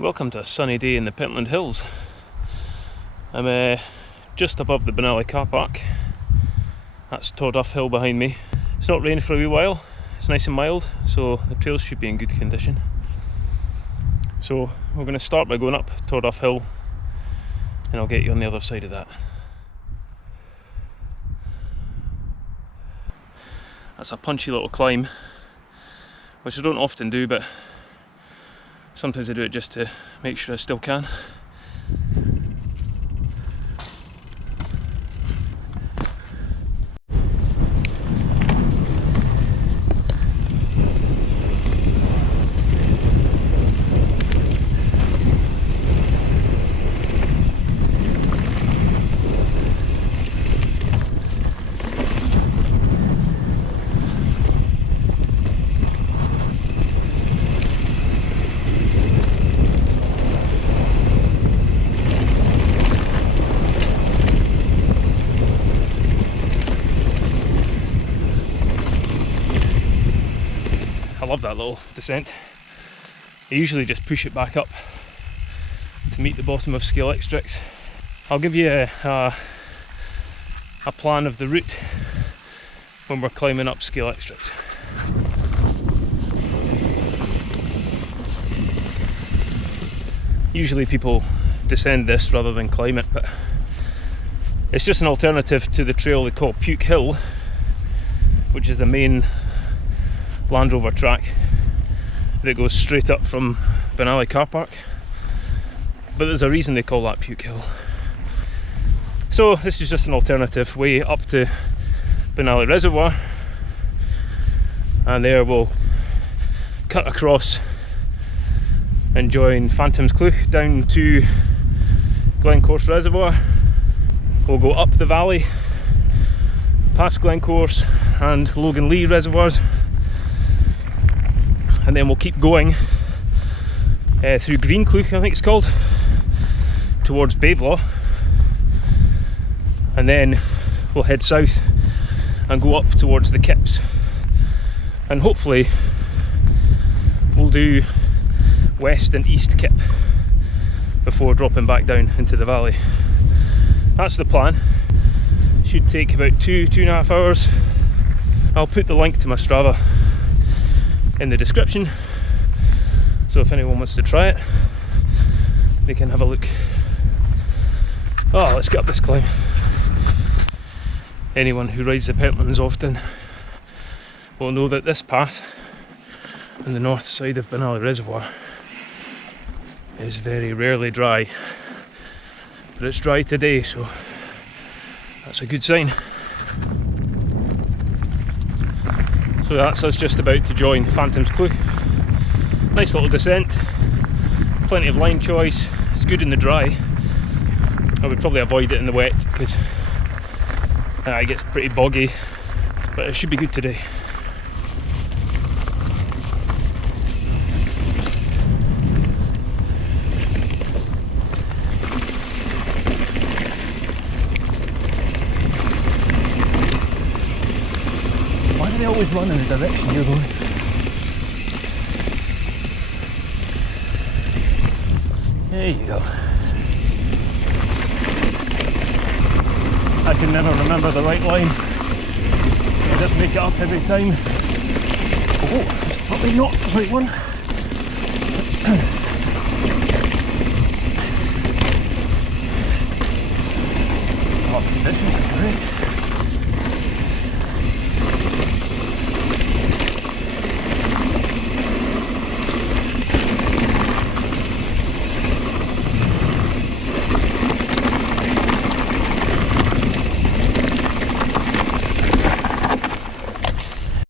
Welcome to a sunny day in the Pentland Hills. I'm just above the Benally car park. That's Torduff Hill behind me. It's not rained for a wee while, it's nice and mild, so the trails should be in good condition. So we're going to start by going up Torduff Hill and I'll get you on the other side of that. That's a punchy little climb, which I don't often do, but sometimes I do it just to make sure I still can. I love that little descent. I usually just push it back up to meet the bottom of Scale Extract. I'll give you a plan of the route when we're climbing up Scale Extract. Usually people descend this rather than climb it, but it's just an alternative to the trail they call Puke Hill, which is the main Land Rover track that goes straight up from Benally car park, but there's a reason they call that Puke Hill. So this is just an alternative way up to Benally Reservoir, and there we'll cut across and join Phantom's Cleuch down to Glencourse Reservoir. We'll go up the valley past Glencourse and Logan Lee reservoirs, and then we'll keep going through Green Cleuch, I think it's called, towards Bavelaw, and then we'll head south and go up towards the Kips, and hopefully we'll do west and east Kip before dropping back down into the valley. That's the plan. Should take about 2.5 hours. I'll put the link to my Strava in the description, so if anyone wants to try it, they can have a look. Oh, let's get up this climb. Anyone who rides the Pentlands often will know that this path on the north side of Benally Reservoir is very rarely dry, but it's dry today, so that's a good sign. So that's us just about to join Phantom's Cleuch. Nice little descent, plenty of line choice, it's good in the dry. I would probably avoid it in the wet because it gets pretty boggy, but it should be good today. They always run in the direction you're going. There you go. I can never remember the right line. I just make it up every time. Oh, it's probably not the right one. Oh, conditions are great.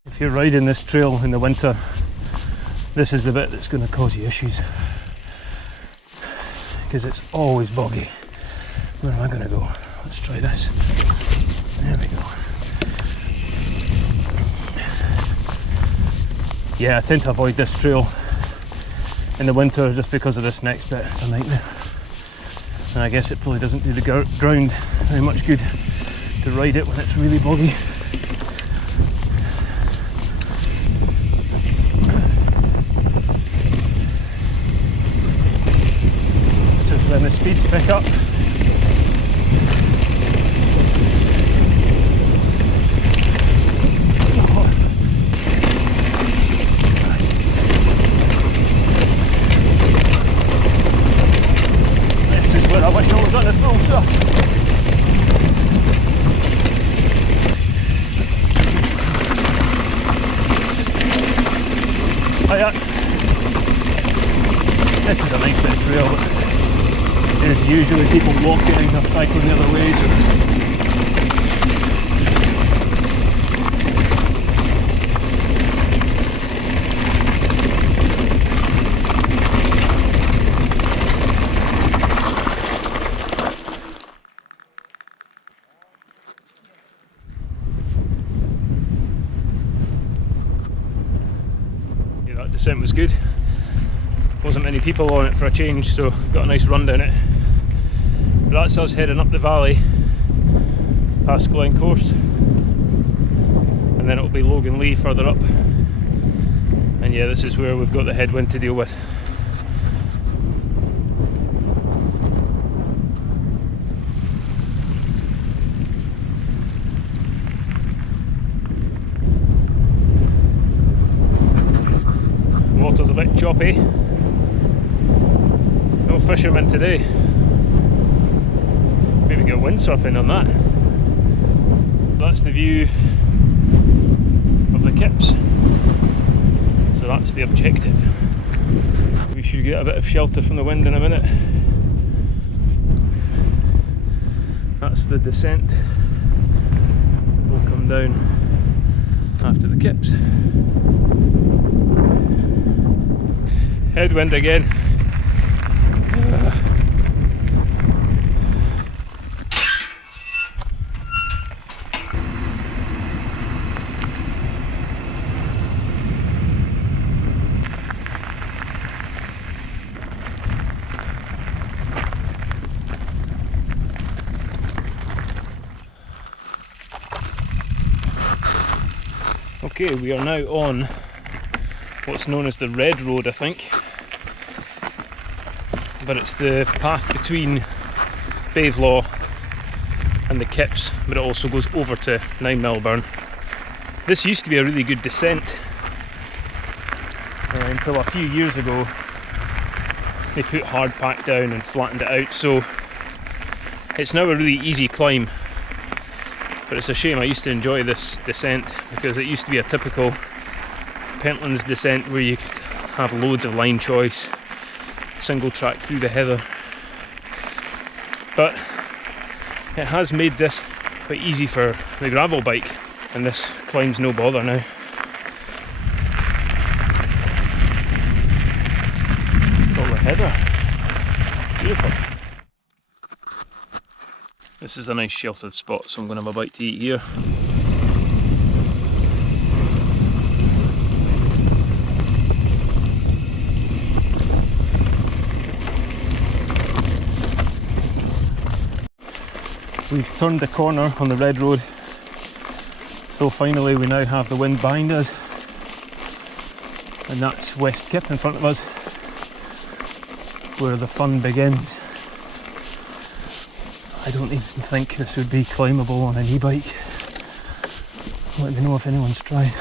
If you're riding this trail in the winter, this is the bit that's going to cause you issues, because it's always boggy. Where am I going to go? Let's try this. There we go. Yeah, I tend to avoid this trail in the winter just because of this next bit. It's a nightmare, and I guess it probably doesn't do the ground very much good to ride it when it's really boggy. pick up. This is where I wish I was on the full thrust. Hiya. This is a nice bit of trail, but there's usually people walking or cycling the other way, so yeah, that descent was good. Wasn't many people on it for a change, so got a nice run down it. But that's us heading up the valley past Glencourse, and then it'll be Logan Lee further up. And yeah, this is where we've got the headwind to deal with. Water's a bit choppy. No fishermen today. Maybe get windsurfing on that. That's the view of the Kips. So that's the objective. We should get a bit of shelter from the wind in a minute. That's the descent. We'll come down after the Kips. Headwind again. Okay, we are now on what's known as the Red Road, I think. But it's the path between Bathlaw and the Kips, but it also goes over to 9 Melbourne. This used to be a really good descent until a few years ago they put hard pack down and flattened it out, so it's now a really easy climb. But it's a shame, I used to enjoy this descent because it used to be a typical Pentlands descent where you could have loads of line choice, single track through the heather. But it has made this quite easy for the gravel bike, and this climb's no bother now. All the heather, beautiful. This is a nice sheltered spot, so I'm going to have a bite to eat here. We've turned the corner on the Red Road, so finally we now have the wind behind us, and that's West Kip in front of us, where the fun begins. I don't even think this would be climbable on an e-bike. Let me know if anyone's tried.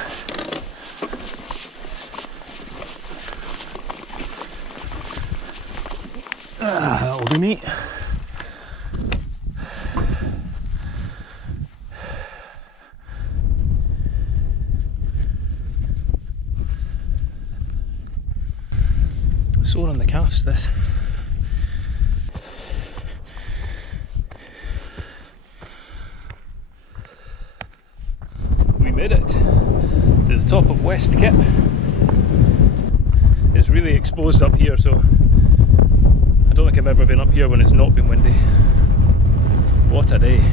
That'll be neat. Sore on the calves, this. We made it to the top of West Kip. It's really exposed up here, so I don't think I've ever been up here when it's not been windy. What a day.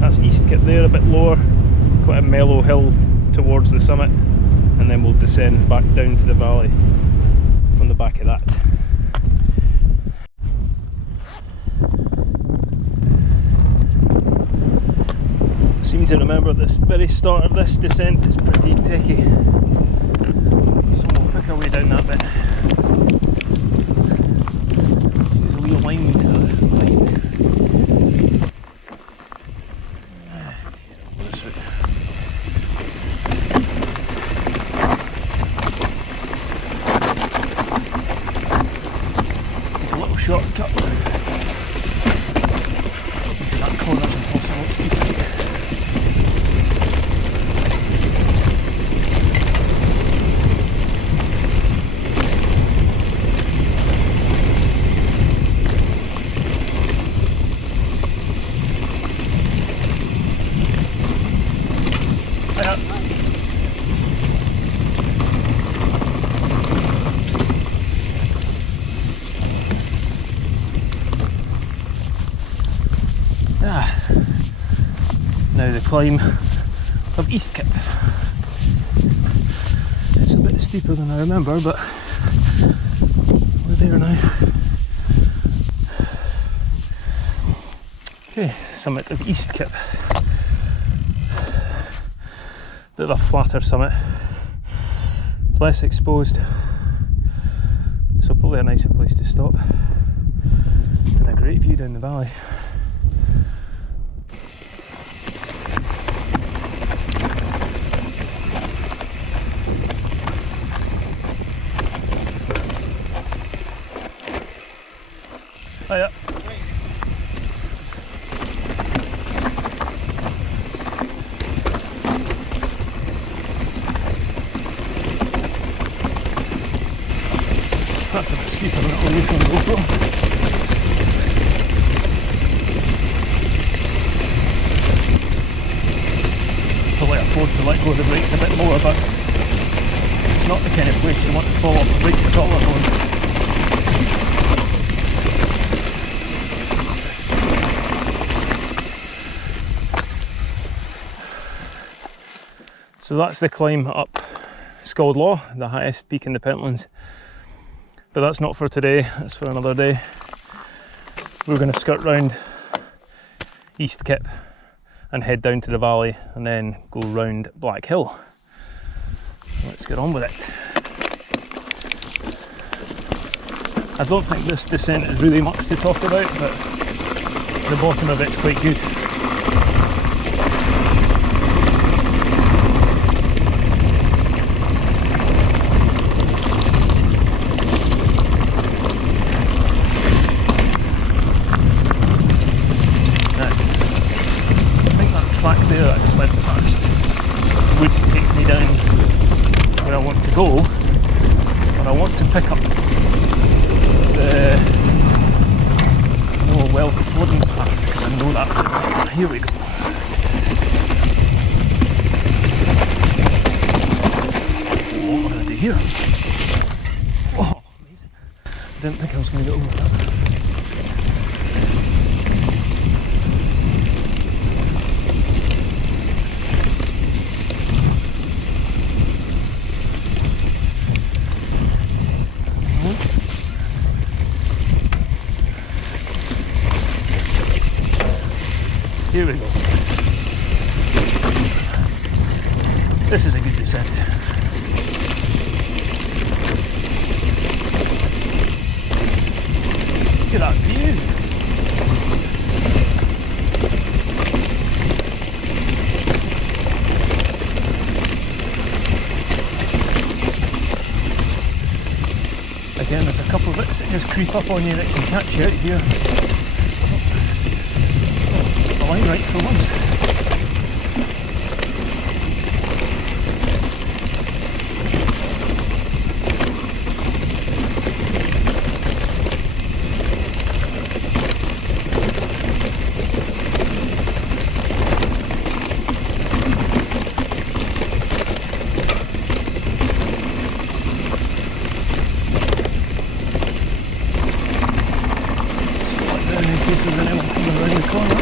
That's East Kip there, a bit lower, quite a mellow hill towards the summit, and then we'll descend back down to the valley from the back of that. I seem to remember this very start of this descent is pretty techy, so we'll pick our way down that bit. climb to the right. There's a little shortcut. That corner's impossible to take. Now the climb of East Kip. It's a bit steeper than I remember, but we're there now. Okay, summit of East Kip. Bit of a flatter summit, less exposed, so probably a nicer place to stop, and a great view down the valley. Hiya. That's a bit steeper than I'll use on GoPro. Probably afford to let go of the brakes a bit more, but it's not the kind of place you want to fall off the brake at all alone. So that's the climb up Scald Law, the highest peak in the Pentlands. But that's not for today, that's for another day. We're going to skirt round East Kip and head down to the valley and then go round Black Hill. Let's get on with it. I don't think this descent is really much to talk about, but the bottom of it's quite good. There that I just went past would take me down where I want to go, but I want to pick up the more well-trodden path because I know that bit better. Here we go. What am I going to do here? Oh, amazing. I didn't think I was going to get over that. Here we go. This is a good descent. Look at that view. Again, there's a couple of bits that just creep up on you that can catch you out here. Line right for once. Slide down in case there's anyone coming around the corner.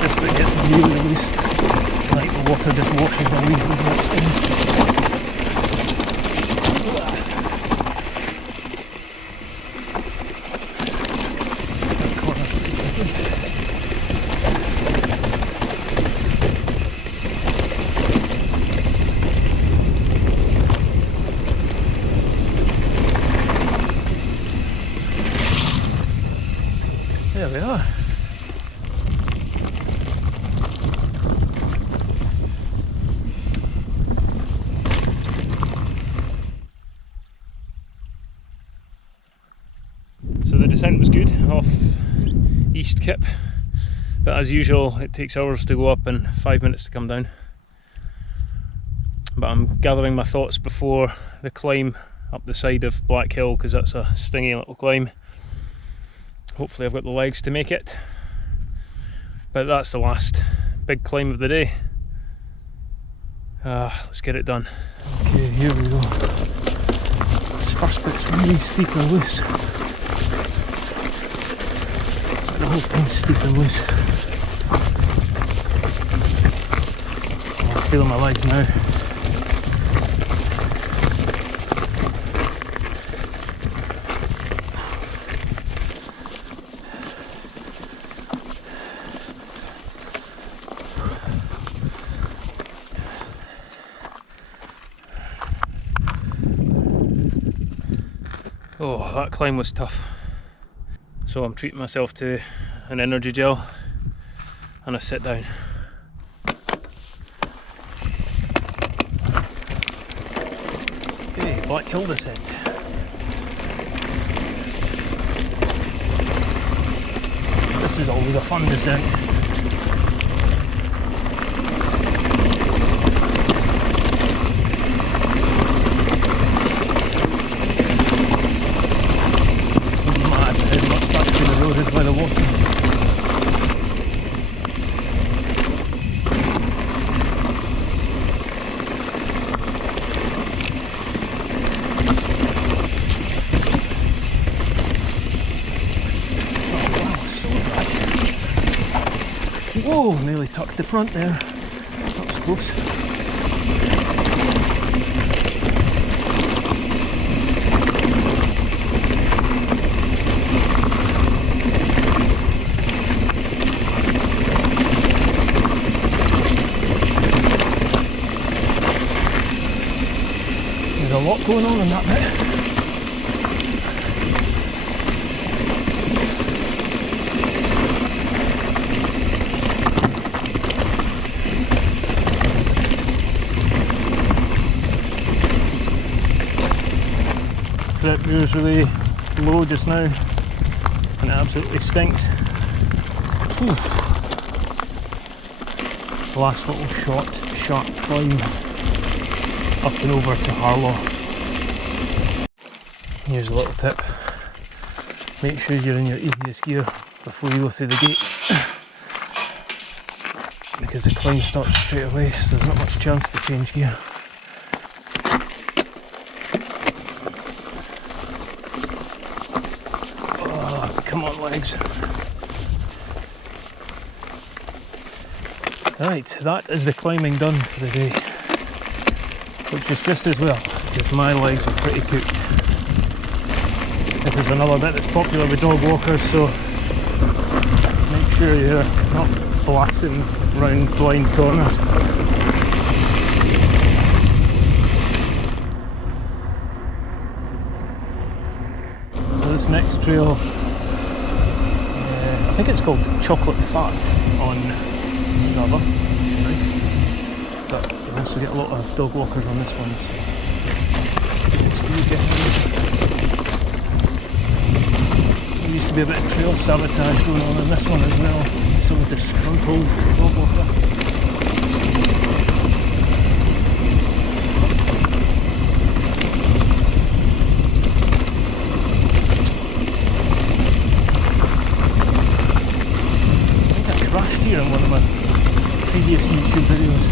Just to get the view at least. Like the water just washing the leaves with that thing. That corner's pretty good. descent was good off East Kip, but as usual it takes hours to go up and 5 minutes to come down. But I'm gathering my thoughts before the climb up the side of Black Hill, because that's a stingy little climb. Hopefully I've got the legs to make it, but that's the last big climb of the day. Let's get it done. Okay, here we go. This first bit's really steep and loose. The whole thing's steep and loose. Oh, I'm feeling my legs now. Oh, that climb was tough. So I'm treating myself to an energy gel and a sit down. Okay, Black Hill descent. This is always a fun descent. By the water. Whoa, nearly tucked the front there. That was close. There's a lot going on in that bit. Threat mirror's really low just now and it absolutely stinks. Whew. Last little sharp climb up and over to Harlow. Here's a little tip: make sure you're in your easiest gear before you go through the gate, because the climb starts straight away, so there's not much chance to change gear. Oh, come on legs. Right, that is the climbing done for the day, which is just as well, because my legs are pretty cooked. This is another bit that's popular with dog walkers, so make sure you're not blasting round blind corners. This next trail, I think it's called Chocolate Fat on Strava, but you also get a lot of dog walkers on this one, so there used to be a bit of trail sabotage going on in this one as well. Some disgruntled dog walker. I think I crashed here in one of my previous YouTube videos.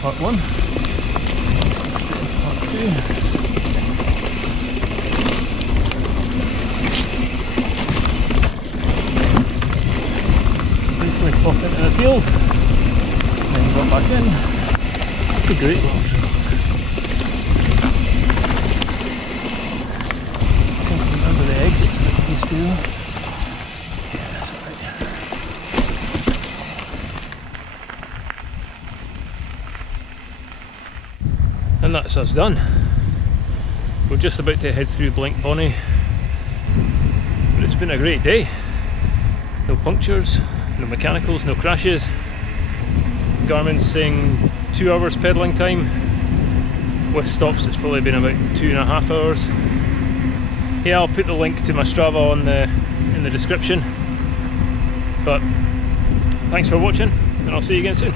Part one. Part two. Briefly pop into the field, then got back in. That's a great one. I can't remember the exit that used to do. Yeah, that's that's us done. We're just about to head through Blink Bonnie, but it's been a great day. No punctures, no mechanicals, no crashes. Garmin's saying 2 hours pedalling time. With stops it's probably been about 2.5 hours. Yeah, I'll put the link to my Strava in the description. But thanks for watching, and I'll see you again soon.